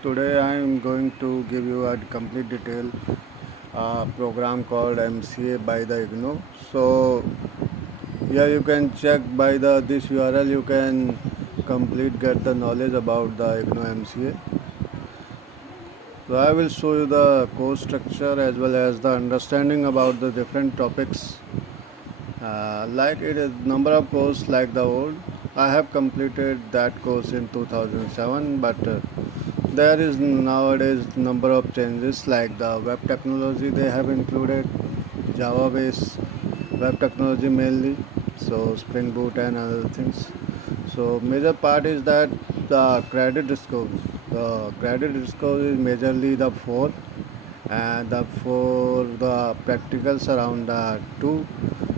Today I am going to give you a complete detail program called MCA by the IGNO. So here you can check by the this URL. You can complete get the knowledge about the IGNO MCA. So I will show you the course structure as well as the understanding about the different topics. Like it is number of course like the old. I have completed that course in 2007, but there is nowadays number of changes like the web technology they have included, Java based web technology mainly, so Spring Boot and other things. So major part is that the credit discovery. The credit discovery is majorly the four, and the for the practicals around two.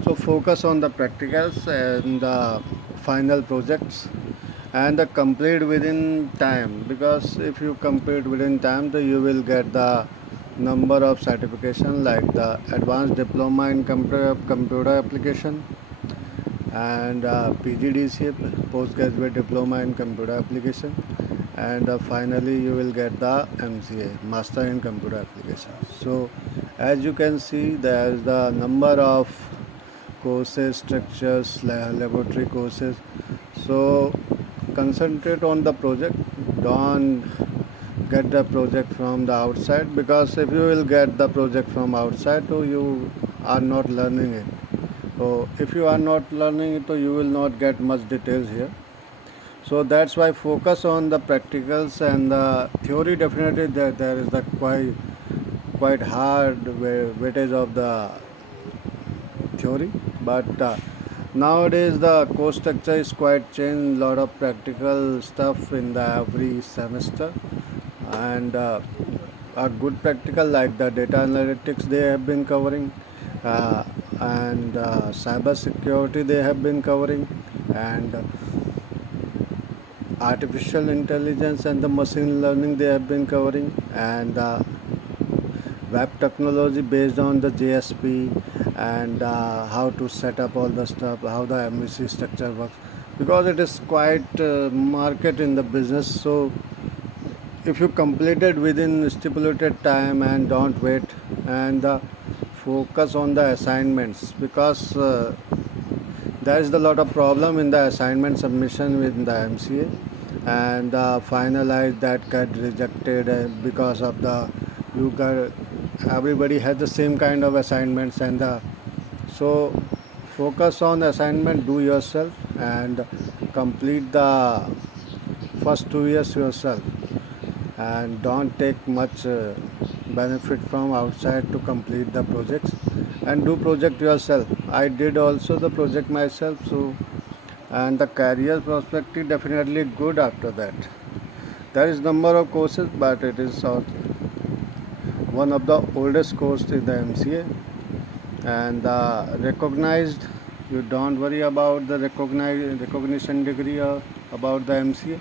So focus on the practicals and the final projects and the complete within time, because if you complete within time then you will get the number of certification like the advanced diploma in computer application and PGDCA postgraduate diploma in computer application, and finally you will get the MCA master in computer application. So as you can see there is the number of courses structures laboratory courses. So concentrate on the project, don't get the project from the outside, because if you will get the project from outside so you are not learning it. So if you are not learning it so you will not get much details here. So that's why focus on the practicals and the theory. Definitely there is the quite hard weightage of the theory, but nowadays the course structure is quite changed, lot of practical stuff in the every semester, and a good practical like the data analytics they have been covering, uh, and cyber security they have been covering, and artificial intelligence and the machine learning they have been covering, and web technology based on the JSP, and how to set up all the stuff, how the MVC structure works, because it is quite market in the business. So if you complete it within stipulated time and don't wait, and focus on the assignments, because there is a lot of problem in the assignment submission with the MCA, and finalize that get rejected because of the you got everybody has the same kind of assignments, and so focus on the assignment, do yourself and complete the first 2 years yourself, and don't take much benefit from outside to complete the projects, and do project yourself. I did also the project myself, so and the career perspective definitely good after that. There is number of courses, but it is one of the oldest course in the MCA, and recognized. You don't worry about the recognition degree about the MCA.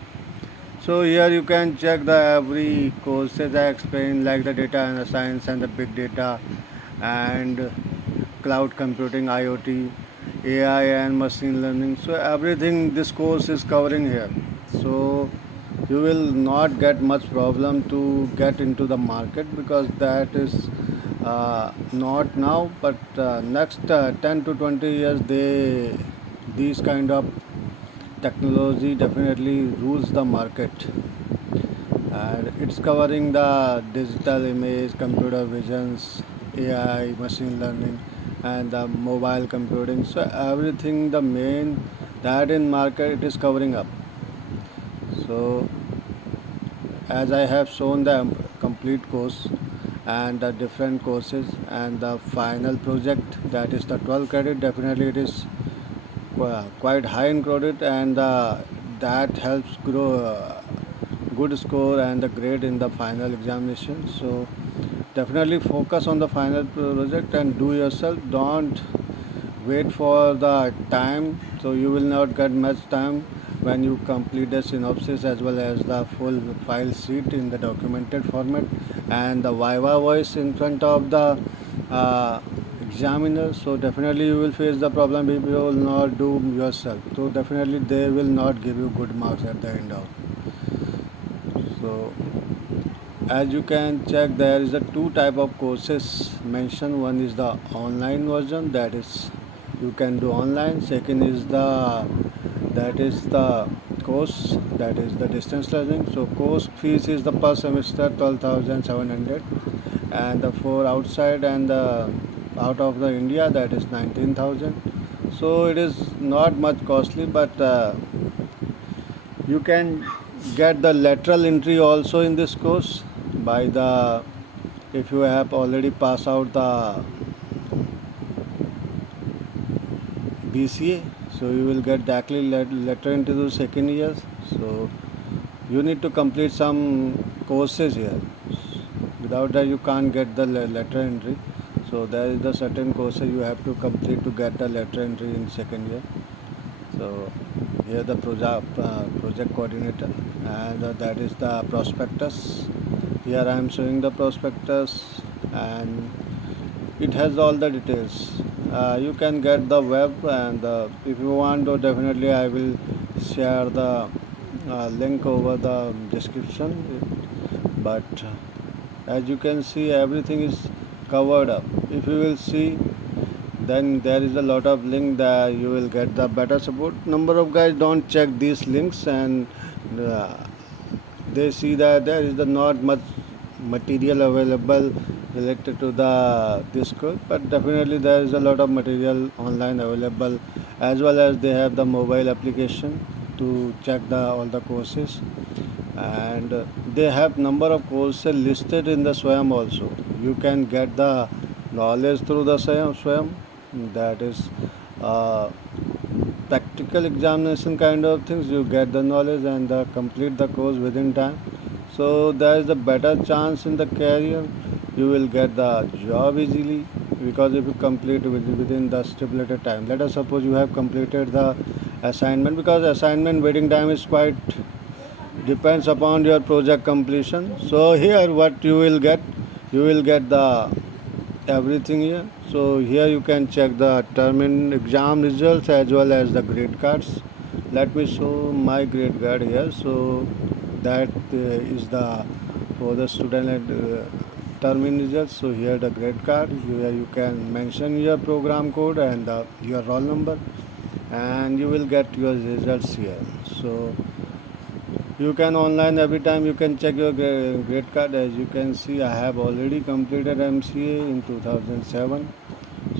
So here you can check the every courses I explained, like the data and science and the big data and cloud computing, IoT, AI and machine learning. So everything this course is covering here. So you will not get much problem to get into the market, because that is not now, but next 10 to 20 years these kind of technology definitely rules the market, and it's covering the digital image, computer visions, AI, machine learning, and the mobile computing. So everything the main that in market it is covering up. So as I have shown the complete course and the different courses and the final project, that is the 12 credit, definitely it is quite high in credit, and that helps grow good score and the grade in the final examination. So definitely focus on the final project and do yourself, don't wait for the time, so you will not get much time when you complete the synopsis as well as the full file sheet in the documented format, and the viva voice in front of the uh, examiner. So definitely you will face the problem if you will not do yourself, so definitely they will not give you good marks at the end of. So So as you can check, there is a two type of courses mentioned. One is the online version, that is you can do online. Second is the course, that is the distance learning. So course fees is the per semester 12,700, and the for outside and out of the India, that is 19,000. So it is not much costly, but you can get the lateral entry also in this course by the, if you have already passed out the BCA, so you will get directly lateral into the second year. So you need to complete some courses here. Without that, you can't get the lateral entry. So there is the certain courses you have to complete to get the lateral entry in second year. So here the project coordinator, and that is the prospectus. Here I am showing the prospectus, and it has all the details. You can get the web, and if you want to, definitely I will share the link over the description. But as you can see, everything is covered up. If you will see, then there is a lot of link that you will get the better support. Number of guys don't check these links, and uh, they see that there is the not much material available related to the this course, but definitely there is a lot of material online available, as well as they have the mobile application to check the all the courses. And they have number of courses listed in the Swayam also. You can get the knowledge through the Swayam, that is uh, practical examination kind of things. You get the knowledge and complete the course within time. So there is a better chance in the career. You will get the job easily, because if you complete within the stipulated time. Let us suppose you have completed the assignment, because assignment waiting time is quite depends upon your project completion. So here what you will get the everything here. So here you can check the term in exam results as well as the grade cards. Let me show my grade card here. So that is the for the student term in results. So here the grade card, here you can mention your program code and your roll number, and you will get your results here. So you can online every time you can check your grade card. As you can see, I have already completed MCA in 2007.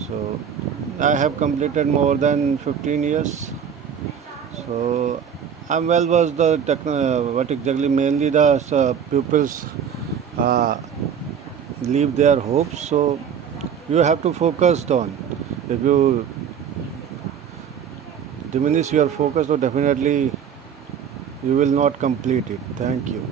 So I have completed more than 15 years. So I'm well versed the what exactly mainly the pupils uh, leave their hopes. So you have to focus on. If you diminish your focus, so definitely you will not complete it. Thank you.